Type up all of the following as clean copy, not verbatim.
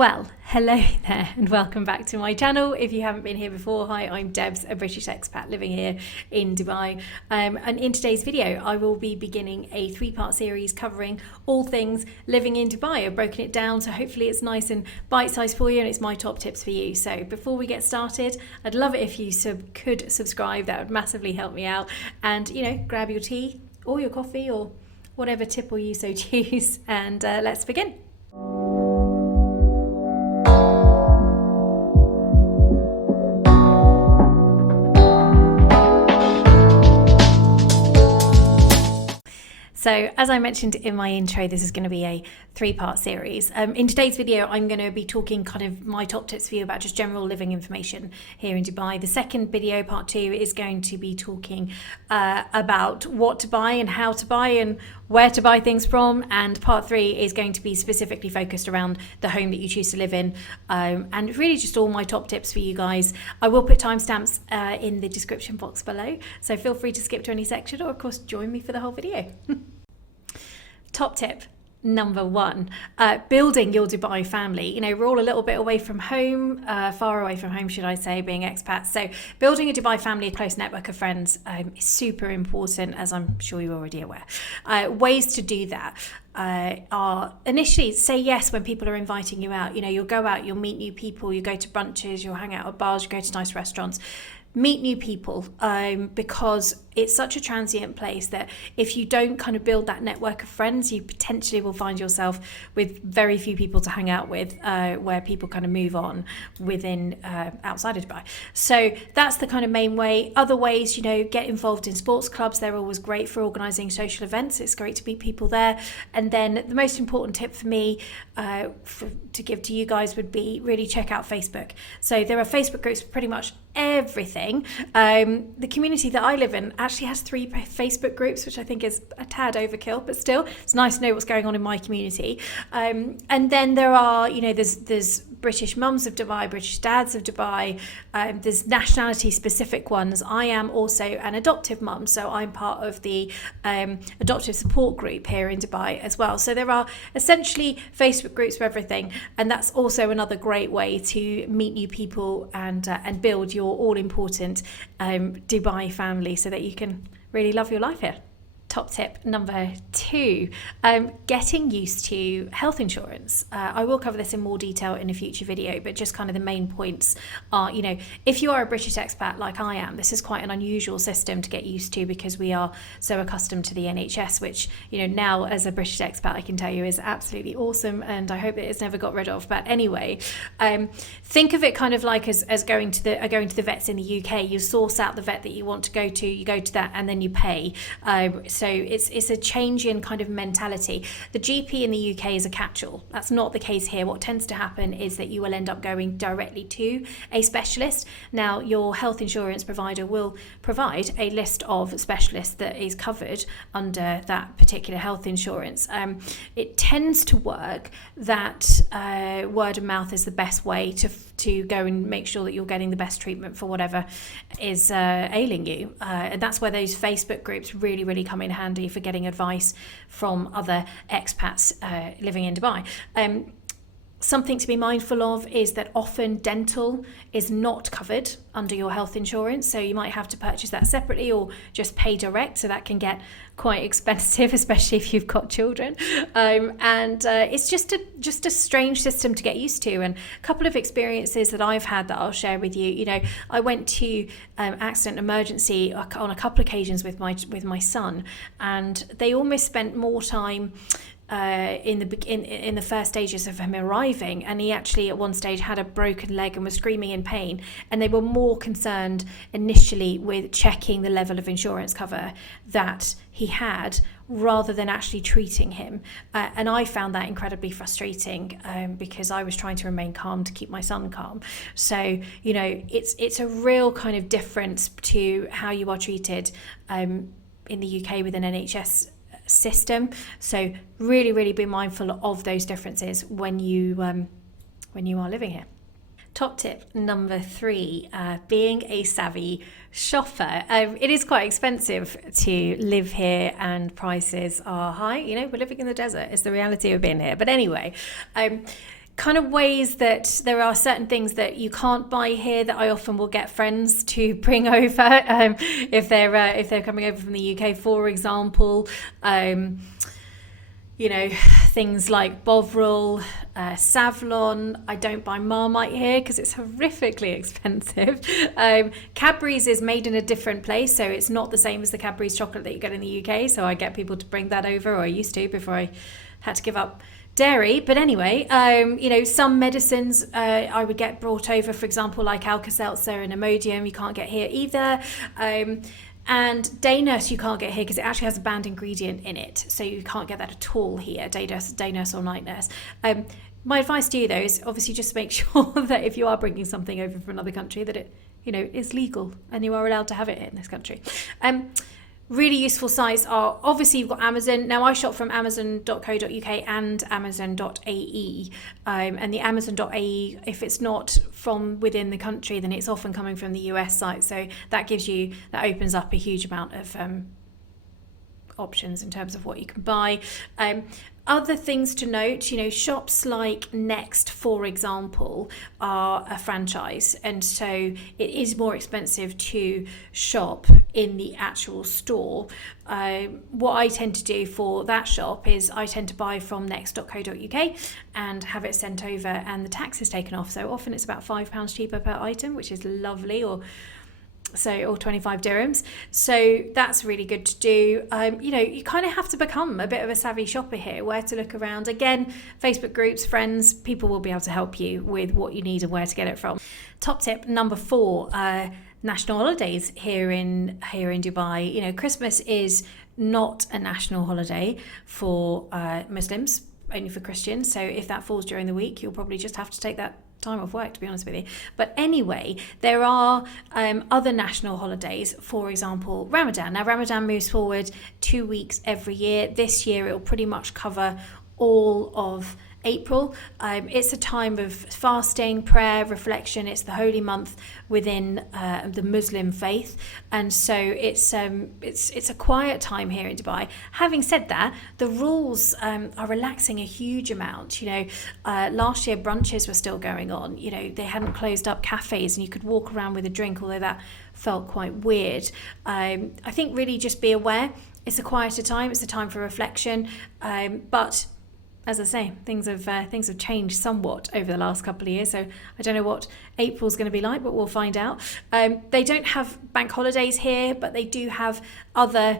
Well, hello there and welcome back to my channel. If you haven't been here before, hi, I'm Debs, a British expat living here in Dubai. And in today's video, I will be beginning a 3-part series covering all things living in Dubai. I've broken it down, so hopefully it's nice and bite-sized for you and it's my top tips for you. So before we get started, I'd love it if you could subscribe. That would massively help me out. And, grab your tea or your coffee or whatever tipple you so choose. And let's begin. So as I mentioned in my intro, this is going to be a 3-part series. In today's video, I'm going to be talking kind of my top tips for you about just general living information here in Dubai. The second video, part 2, is going to be talking about what to buy and how to buy and where to buy things from. And part 3 is going to be specifically focused around the home that you choose to live in. And really just all my top tips for you guys. I will put timestamps in the description box below. So feel free to skip to any section or of course join me for the whole video. Top tip number 1, building your Dubai family. We're all a little bit away from home, far away from home, should I say, being expats. So building a Dubai family, a close network of friends is super important, as I'm sure you're already aware. Ways to do that are initially say yes when people are inviting you out. You'll go out, you'll meet new people, you go to brunches, you'll hang out at bars, you go to nice restaurants. Meet new people because it's such a transient place that if you don't kind of build that network of friends, you potentially will find yourself with very few people to hang out with, where people kind of move on within outside of Dubai. So that's the kind of main way. Other ways, get involved in sports clubs. They're always great for organising social events. It's great to meet people there. And then the most important tip for me to give to you guys would be really check out Facebook. So there are Facebook groups for pretty much everything. The community that I live in actually has 3 Facebook groups, which I think is a tad overkill, but still it's nice to know what's going on in my community. And then there are, there's British mums of Dubai, British dads of Dubai. There's nationality specific ones. I am also an adoptive mum, so I'm part of the adoptive support group here in Dubai as well. So there are essentially Facebook groups for everything, and that's also another great way to meet new people and build your all-important Dubai family so that you can really love your life here. Top tip number 2, getting used to health insurance. I will cover this in more detail in a future video, but just kind of the main points are, if you are a British expat like I am, this is quite an unusual system to get used to because we are so accustomed to the NHS, which, now as a British expat, I can tell you is absolutely awesome and I hope that it's never got rid of. But anyway, think of it kind of like as going to the vets in the UK. You source out the vet that you want to go to, you go to that and then you pay. So it's a change in kind of mentality. The GP in the UK is a catch-all. That's not the case here. What tends to happen is that you will end up going directly to a specialist. Now, your health insurance provider will provide a list of specialists that is covered under that particular health insurance. It tends to work that word of mouth is the best way to go and make sure that you're getting the best treatment for whatever is ailing you. And that's where those Facebook groups really, really come in handy for getting advice from other expats living in Dubai. Something to be mindful of is that often dental is not covered under your health insurance, so you might have to purchase that separately or just pay direct, so that can get quite expensive, especially if you've got children. It's just a strange system to get used to. And a couple of experiences that I've had that I'll share with you. I went to accident emergency on a couple of occasions with my son, and they almost spent more time in the first stages of him arriving, and he actually at one stage had a broken leg and was screaming in pain, and they were more concerned initially with checking the level of insurance cover that he had rather than actually treating him, and I found that incredibly frustrating because I was trying to remain calm to keep my son calm. So it's a real kind of difference to how you are treated in the UK with an NHS system. So really be mindful of those differences when you are living here. Top tip number 3, being a savvy shopper. It is quite expensive to live here and prices are high. We're living in the desert. It's the reality of being here. But anyway, kind of ways that there are certain things that you can't buy here that I often will get friends to bring over if they're coming over from the UK, for example. Things like Bovril, Savlon. I don't buy Marmite here because it's horrifically expensive. Cadbury's is made in a different place, so it's not the same as the Cadbury's chocolate that you get in the UK. So I get people to bring that over, or I used to before I had to give up dairy. But anyway, some medicines I would get brought over, for example, like Alka-Seltzer and Imodium, you can't get here either. And day nurse you can't get here because it actually has a banned ingredient in it, so you can't get that at all here, day nurse or night nurse. My advice to you though is obviously just make sure that if you are bringing something over from another country that it is legal and you are allowed to have it in this country. Really useful sites are, obviously you've got Amazon. Now I shop from amazon.co.uk and amazon.ae. And the amazon.ae, if it's not from within the country, then it's often coming from the US site. So that opens up a huge amount of options in terms of what you can buy. Other things to note, shops like Next, for example, are a franchise, and so it is more expensive to shop in the actual store. What I tend to do for that shop is I tend to buy from next.co.uk and have it sent over, and the tax is taken off. So often it's about £5 cheaper per item, which is lovely, or 25 dirhams. So that's really good to do. You kind of have to become a bit of a savvy shopper here, where to look around. Again, Facebook groups, friends, people will be able to help you with what you need and where to get it from. Top tip number 4, national holidays here in Dubai. Christmas is not a national holiday for Muslims, only for Christians. So if that falls during the week, you'll probably just have to take that time off work, to be honest with you. But anyway, there are other national holidays, for example Ramadan. Now Ramadan moves forward 2 weeks every year. This year it will pretty much cover all of April. It's a time of fasting, prayer, reflection. It's the holy month within the Muslim faith, and so it's a quiet time here in Dubai. Having said that, the rules are relaxing a huge amount. Last year brunches were still going on. They hadn't closed up cafes, and you could walk around with a drink, although that felt quite weird. I think really just be aware. It's a quieter time. It's a time for reflection, but as I say, things have changed somewhat over the last couple of years, so I don't know what April's going to be like, but we'll find out. They don't have bank holidays here, but they do have other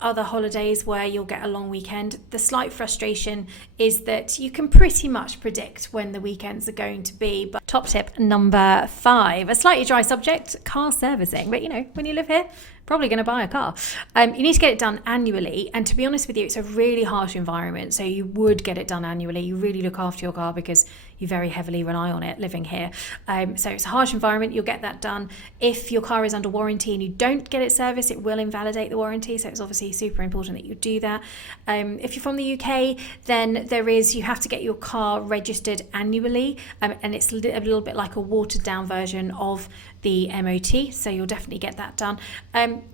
holidays where you'll get a long weekend. The slight frustration is that you can pretty much predict when the weekends are going to be. But top tip number 5, a slightly dry subject, car servicing. But when you live here, probably going to buy a car. You need to get it done annually, and to be honest with you, it's a really harsh environment, so you would get it done annually. You really look after your car because you very heavily rely on it living here. So it's a harsh environment. You'll get that done. If your car is under warranty and you don't get it serviced, it will invalidate the warranty, so it's obviously super important that you do that. If you're from the UK, then you have to get your car registered annually, and it's a little bit like a watered down version of the MOT, so you'll definitely get that done.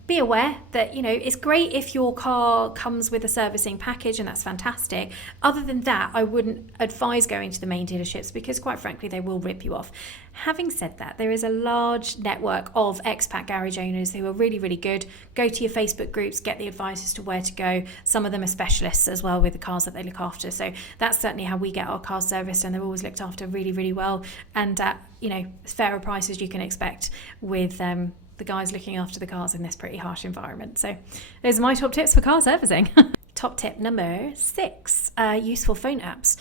Be aware that it's great if your car comes with a servicing package, and that's fantastic. Other than that, I wouldn't advise going to the main dealerships because quite frankly they will rip you off. Having said that, there is a large network of expat garage owners who are really, really good. Go to your Facebook groups, get the advice as to where to go. Some of them are specialists as well with the cars that they look after. So that's certainly how we get our cars serviced, and they're always looked after really, really well, and at as fair a price as you can expect with the guys looking after the cars in this pretty harsh environment. So those are my top tips for car servicing. Top tip number 6, useful phone apps.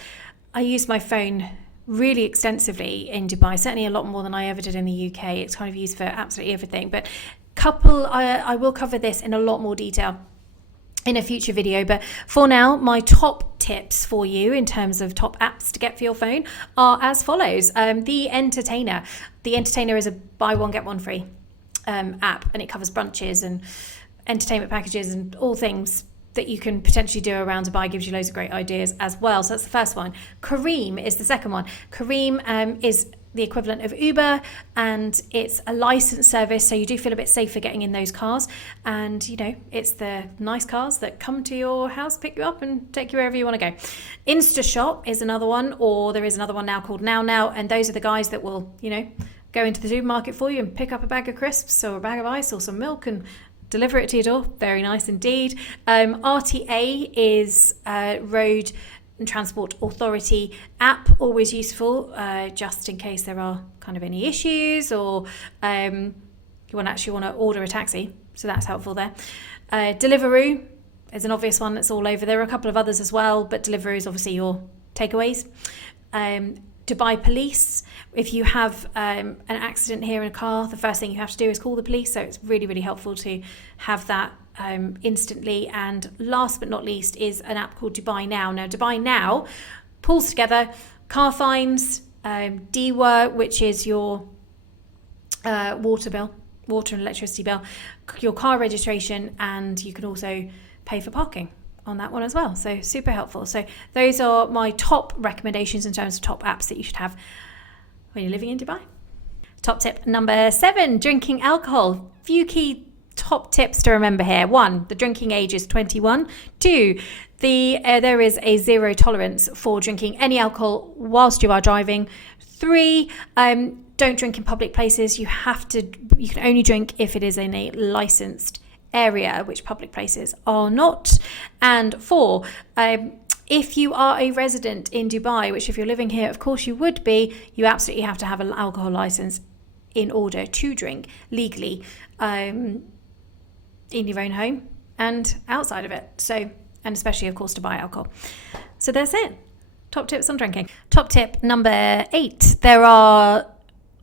I use my phone really extensively in Dubai, certainly a lot more than I ever did in the UK. It's kind of used for absolutely everything, but I will cover this in a lot more detail in a future video, but for now my top tips for you in terms of top apps to get for your phone are as follows. The Entertainer is a buy one get one free app, and it covers brunches and entertainment packages and all things that you can potentially do around Dubai. Gives you loads of great ideas as well. So that's the first one. Careem is the second one. Careem is the equivalent of Uber, and it's a licensed service, so you do feel a bit safer getting in those cars. And it's the nice cars that come to your house, pick you up and take you wherever you want to go. InstaShop is another one, or there is another one now called Now, and those are the guys that will go into the supermarket for you and pick up a bag of crisps or a bag of ice or some milk and deliver it to your door. Very nice indeed. RTA is Road and Transport Authority app, always useful, just in case there are kind of any issues, or you want to order a taxi, so that's helpful there. Deliveroo is an obvious one that's all over. There are a couple of others as well, but Deliveroo is obviously your takeaways. Dubai Police, if you have an accident here in a car, the first thing you have to do is call the police, so it's really, really helpful to have that instantly. And last but not least is an app called Dubai Now. Now, Dubai Now pulls together car fines, DWA, which is your water and electricity bill, your car registration, and you can also pay for parking on that one as well. So super helpful. So those are my top recommendations in terms of top apps that you should have when you're living in Dubai. Top tip number 7, drinking alcohol. Few key top tips to remember here. 1, the drinking age is 21. 2, there is a zero tolerance for drinking any alcohol whilst you are driving. 3, don't drink in public places. You can only drink if it is in a licensed area, which public places are not. And 4, if you are a resident in Dubai, which if you're living here, of course you would be, you absolutely have to have an alcohol license in order to drink legally in your own home and outside of it. So, and especially of course to buy alcohol. So that's it. Top tips on drinking. Top tip number 8. There are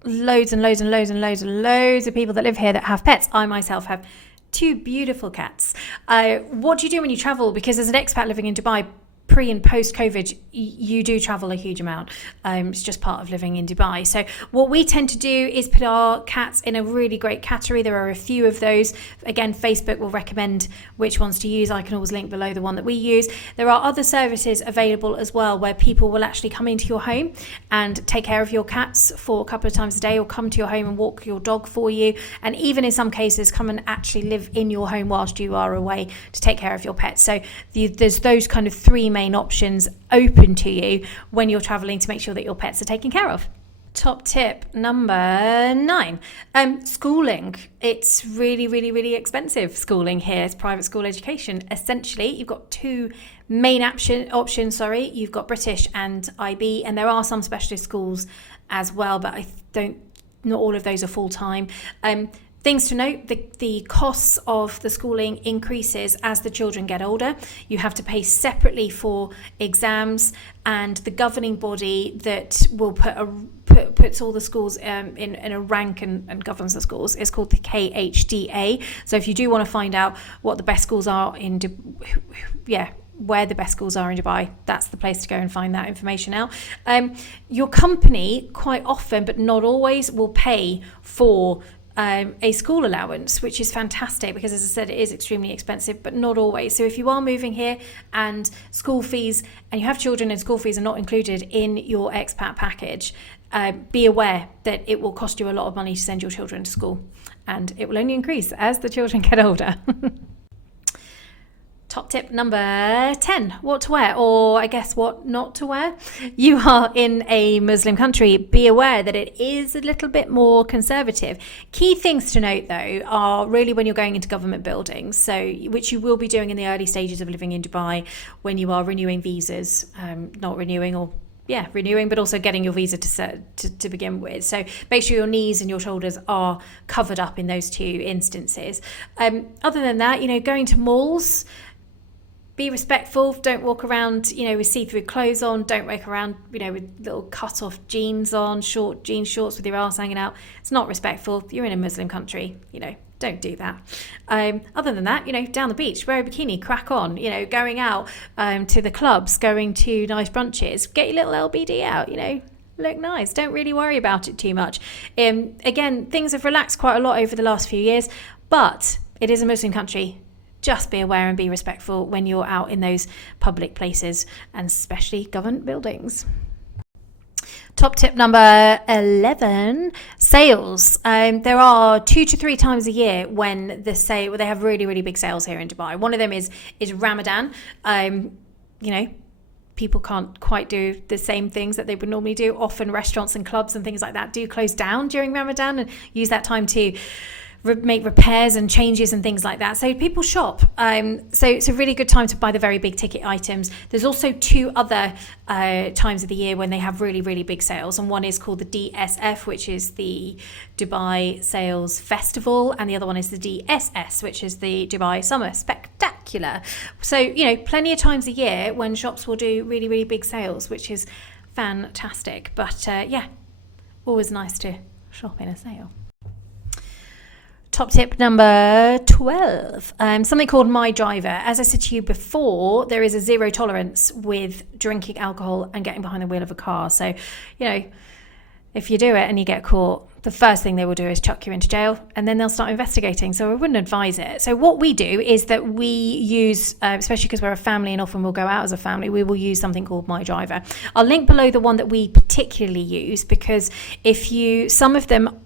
loads and loads and loads and loads and loads of people that live here that have pets. I myself have 2 beautiful cats. What do you do when you travel? Because as an expat living in Dubai, pre and post COVID, you do travel a huge amount. It's just part of living in Dubai. So what we tend to do is put our cats in a really great cattery. There are a few of those. Again, Facebook will recommend which ones to use. I can always link below the one that we use. There are other services available as well where people will actually come into your home and take care of your cats for a couple of times a day, or come to your home and walk your dog for you. And even in some cases, come and actually live in your home whilst you are away to take care of your pets. So there's those kind of 3 main options open to you when you're traveling to make sure that your pets are taken care of. Top tip number 9, schooling. It's really, really, really expensive schooling here. It's private school education. Essentially, you've got 2 main options. You've got British and IB, and there are some specialist schools as well, but not all of those are full-time. Things to note, the costs of the schooling increases as the children get older. You have to pay separately for exams, and the governing body that will puts all the schools in a rank and governs the schools is called the KHDA. So if you do want to find out what the best schools are where the best schools are in Dubai, that's the place to go and find that information out. Your company quite often, but not always, will pay for a school allowance, which is fantastic because, as I said, it is extremely expensive, but not always. So if you are moving here and school fees, and you have children and school fees are not included in your expat package, be aware that it will cost you a lot of money to send your children to school, and it will only increase as the children get older. Top tip number 10, what to wear, or I guess what not to wear. You are in a Muslim country. Be aware that it is a little bit more conservative. Key things to note though are really when you're going into government buildings, which you will be doing in the early stages of living in Dubai when you are renewing visas, renewing, but also getting your visa to begin with. So make sure your knees and your shoulders are covered up in those 2 instances. Other than that, going to malls, be respectful. Don't walk around, with see-through clothes on. Don't walk around, with little cut-off jeans on, short jean shorts with your arse hanging out. It's not respectful. You're in a Muslim country, don't do that. Other than that, down the beach, wear a bikini, crack on, going out to the clubs, going to nice brunches, get your little LBD out, look nice. Don't really worry about it too much. Again, things have relaxed quite a lot over the last few years, but it is a Muslim country. Just be aware and be respectful when you're out in those public places, and especially government buildings. Top tip number 11, sales. There are 2 to 3 times a year when they have really, really big sales here in Dubai. One of them is Ramadan. People can't quite do the same things that they would normally do. Often restaurants and clubs and things like that do close down during Ramadan and use that time to make repairs and changes and things like that. So people shop. So it's a really good time to buy the very big ticket items. There's also 2 other times of the year when they have really, really big sales. And one is called the DSF, which is the Dubai Sales Festival. And the other one is the DSS, which is the Dubai Summer Spectacular. So, plenty of times a year when shops will do really, really big sales, which is fantastic. But always nice to shop in a sale. Top tip number 12, something called My Driver. As I said to you before, there is a zero tolerance with drinking alcohol and getting behind the wheel of a car. So, if you do it and you get caught, the first thing they will do is chuck you into jail and then they'll start investigating. So I wouldn't advise it. So what we do is that we use, especially because we're a family and often we'll go out as a family, we will use something called My Driver. I'll link below the one that we particularly use because some of them,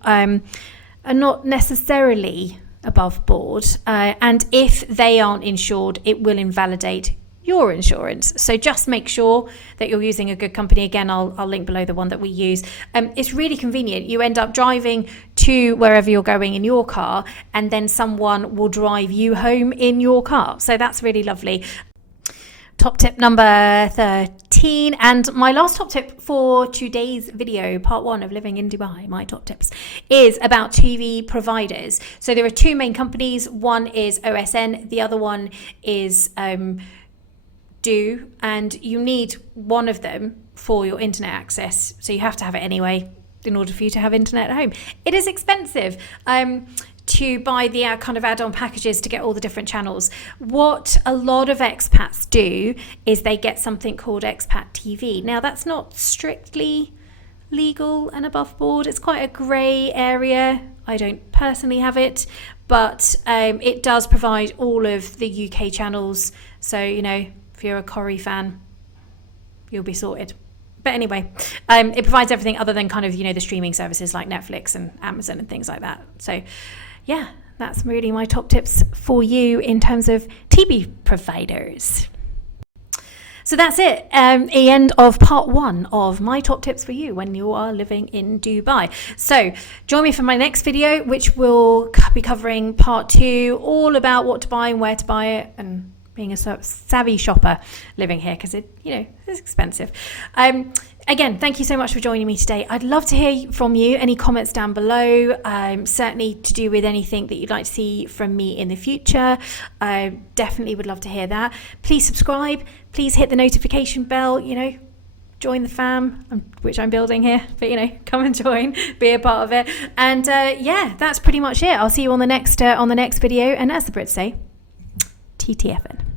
are not necessarily above board, and if they aren't insured, it will invalidate your insurance. So just make sure that you're using a good company. Again, I'll link below the one that we use. It's really convenient. You end up driving to wherever you're going in your car, and then someone will drive you home in your car. So that's really lovely. Top tip number 13, and my last top tip for today's video, part 1 of living in Dubai, my top tips, is about TV providers. So there are 2 main companies. One is OSN, the other one is Do, and you need one of them for your internet access. So you have to have it anyway in order for you to have internet at home. It is expensive to buy the kind of add-on packages to get all the different channels. What a lot of expats do is they get something called Expat TV. Now that's not strictly legal and above board. It's quite a grey area. I don't personally have it, but it does provide all of the UK channels. So, if you're a Corrie fan, you'll be sorted. But anyway, it provides everything other than kind of, the streaming services like Netflix and Amazon and things like that. So yeah, that's really my top tips for you in terms of TV providers. So that's it. The end of part 1 of my top tips for you when you are living in Dubai. So join me for my next video, which will be covering part 2, all about what to buy and where to buy it, and being a savvy shopper living here, because it's expensive. Again, thank you so much for joining me today. I'd love to hear from you. Any comments down below, certainly to do with anything that you'd like to see from me in the future. Definitely would love to hear that. Please subscribe. Please hit the notification bell. Join the fam, which I'm building here. But come and join, be a part of it. And that's pretty much it. I'll see you on the next video. And as the Brits say, TTFN.